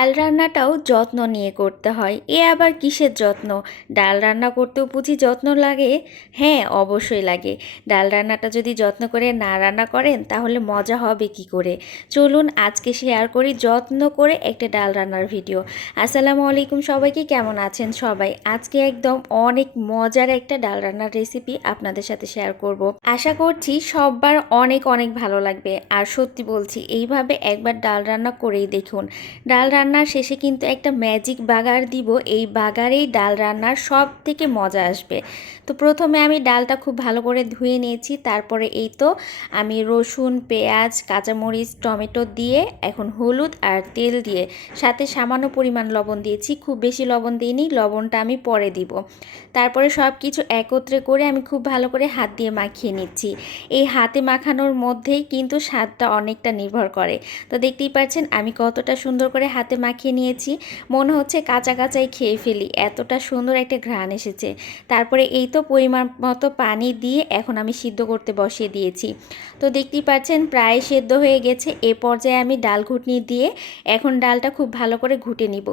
ডাল রান্নাটাও যত্ন নিয়ে করতে হয়। এ আবার কিসের যত্ন? ডাল রান্না করতেও বুঝি যত্ন লাগে? হ্যাঁ, অবশ্যই লাগে। ডাল রান্নাটা যদি যত্ন করে না রান্না করেন তাহলে মজা হবে কি করে? চলুন আজকে শেয়ার করি যত্ন করে একটা ডাল রান্নার ভিডিও। আসসালামু আলাইকুম সবাইকে, কেমন আছেন সবাই? আজকে একদম অনেক মজার একটা ডাল রান্নার রেসিপি আপনাদের সাথে শেয়ার করব। আশা করছি সবার অনেক অনেক ভালো লাগবে। আর সত্যি বলছি, এইভাবে একবার ডাল রান্না করেই দেখুন। ডাল রান্নার শেষে কিন্তু একটা ম্যাজিক বাগার দিব, এই বাগারেই ডাল রান্নার সব থেকে মজা আসবে। তো প্রথমে আমি ডালটা খুব ভালো করে ধুয়ে নিয়েছি, তারপরে এই তো আমি রসুন, পেঁয়াজ, কাঁচামরিচ, টমেটো দিয়ে এখন হলুদ আর তেল দিয়ে সাথে সামান্য পরিমাণ লবণ দিয়েছি। খুব বেশি লবণ দিইনি, লবণটা আমি পরে দিব। তারপরে সব কিছু একত্রে করে আমি খুব ভালো করে হাত দিয়ে মাখিয়ে নিচ্ছি। এই হাতে মাখানোর মধ্যেই কিন্তু স্বাদটা অনেকটা নির্ভর করে। তো দেখতেই পাচ্ছেন আমি কতটা সুন্দর করে হাতে মাখিয়ে নিয়েছি, মনে হচ্ছে কাঁচা কাঁচাই খেয়ে ফেলি, এতটা সুন্দর একটা ঘ্রাণ এসেছে। তারপরে এই তো পরিমাণ মতো পানি দিয়ে এখন আমি সিদ্ধ করতে বসিয়ে দিয়েছি। তো দেখতেই পাচ্ছেন প্রায় সেদ্ধ হয়ে গেছে। এ পর্যায়ে আমি ডাল ঘুটনি দিয়ে এখন ডালটা খুব ভালো করে ঘুটে নিব।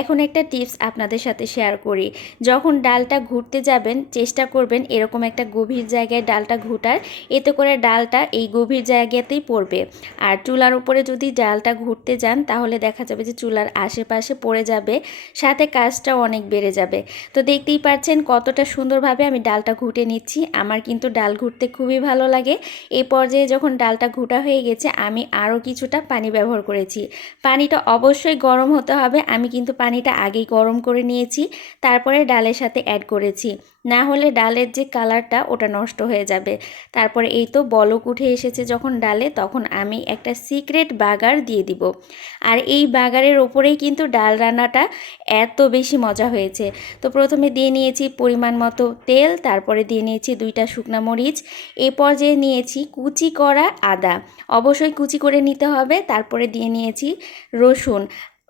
এখন একটা টিপস আপনাদের সাথে শেয়ার করি। যখন ডালটা ঘুটতে যাবেন চেষ্টা করবেন এরকম একটা গভীর জায়গায় ডালটা ঘুটার, এতে করে ডালটা এই গভীর জায়গাতেই পড়বে। আর চুলার উপরে যদি ডালটা ঘুরতে যান তাহলে দেখা যাবে যে চুলার আশেপাশে পড়ে যাবে, সাথে কাজটাও অনেক বেড়ে যাবে। তো দেখতেই পাচ্ছেন কতটা সুন্দরভাবে আমি ডালটা ঘুটে নিচ্ছি। আমার কিন্তু ডাল ঘুটতে খুবই ভালো লাগে। এই পর্যায়ে যখন ডালটা ঘুটা হয়ে গেছে আমি আরও কিছুটা পানি ব্যবহার করেছি। পানিটা অবশ্যই গরম হতে হবে, আমি কিন্তু পানিটা আগেই গরম করে নিয়েছি, তারপরে ডালের সাথে অ্যাড করেছি। না হলে ডালের যে কালারটা ওটা নষ্ট হয়ে যাবে। তারপরে এই তো বলক উঠে এসেছে যখন ডালে, তখন আমি একটা সিক্রেট বাগার দিয়ে দিব। আর এই বাগারের ওপরেই কিন্তু ডাল রান্নাটা এত বেশি মজা হয়েছে। তো প্রথমে দিয়ে নিয়েছি পরিমাণ মতো তেল, তারপরে দিয়ে নিয়েছি 2টা শুকনো মরিচ, এ পর্যায়ে নিয়েছি কুচি করা আদা, অবশ্যই কুচি করে নিতে হবে। তারপরে দিয়ে নিয়েছি রসুন,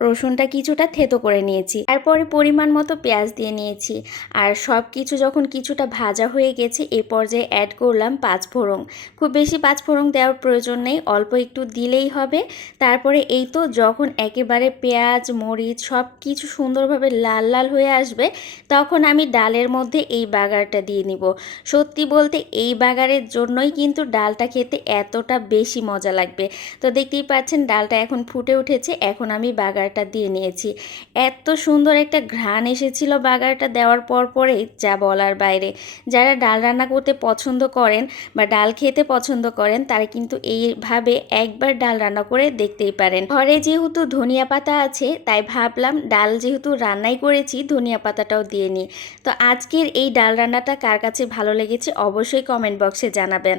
রসুনটা কিছুটা থেতো করে নিয়েছি। তারপরে পরিমাণ মতো পেঁয়াজ দিয়ে নিয়েছি। আর সব কিছু যখন কিছুটা ভাজা হয়ে গেছে এ পর্যায়ে অ্যাড করলাম পাঁচফোড়ন। খুব বেশি পাঁচফোড়ন দেওয়ার প্রয়োজন নেই, অল্প একটু দিলেই হবে। তারপরে এই তো যখন একেবারে পেঁয়াজ, মরিচ সব কিছু সুন্দরভাবে লাল লাল হয়ে আসবে তখন আমি ডালের মধ্যে এই বাগারটা দিয়ে নিব। সত্যি বলতে এই বাগারের জন্যই কিন্তু ডালটা খেতে এতটা বেশি মজা লাগবে। তো দেখতেই পাচ্ছেন ডালটা এখন ফুটে উঠেছে, এখন আমি বাগারটা দিয়ে নিয়েছি। এত সুন্দর একটা ঘ্রাণ এসেছিল বাগারটা দেওয়ার পরে, যা বলার বাইরে। যারা ডাল রান্না করতে পছন্দ করেন বা ডাল খেতে পছন্দ করেন তারা কিন্তু এইভাবে একবার ডাল রান্না করে দেখতেই পারেন। ঘরে যেহেতু ধনিয়া পাতা আছে তাই ভাবলাম ডাল যেহেতু রান্নাই করেছি ধনিয়া পাতাটাও দিয়ে নিই। তো আজকের এই ডাল রান্নাটা কার কাছে ভালো লেগেছে অবশ্যই কমেন্ট বক্সে জানাবেন।